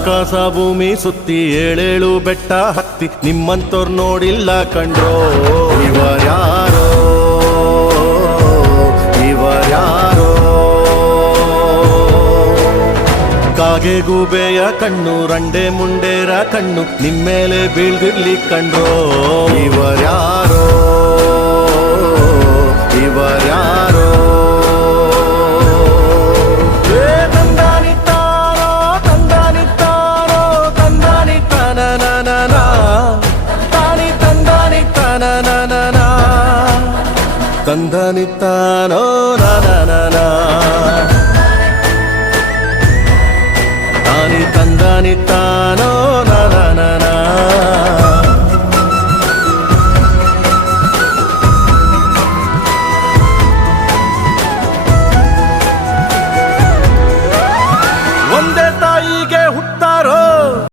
ಆಕಾಶ ಭೂಮಿ ಸುತ್ತಿ ಏಳೇಳು ಬೆಟ್ಟ ಹತ್ತಿ ನಿಮ್ಮಂತೋರ್ ನೋಡಿಲ್ಲ ಕಂಡ್ರೋ ಇವರ್ಯಾರೋ ಇವರ್ಯಾರೋ ಕಾಗೆ ಗೂಬೆಯ ಕಣ್ಣು ರಂಡೆ ಮುಂಡೇರ ಕಣ್ಣು ನಿಮ್ಮೇಲೆ ಬೀಳ್ದಿರ್ಲಿ ಕಂಡ್ರೋ ಇವರ್ಯಾರೋ ಇವರ್ಯಾರೋ ತಂದಾನಿತ್ತಾರೋ ತಂದಾನಿತ್ತಾರೋ ತಂದಾನಿತ್ತಾನ ತಾನಿ ತಂದಾನಿತ್ತಾನ ತಂದಾನಿತ್ತಾನೋ ನಾನ ತಾನಿ ತಂದಾನಿತ್ತ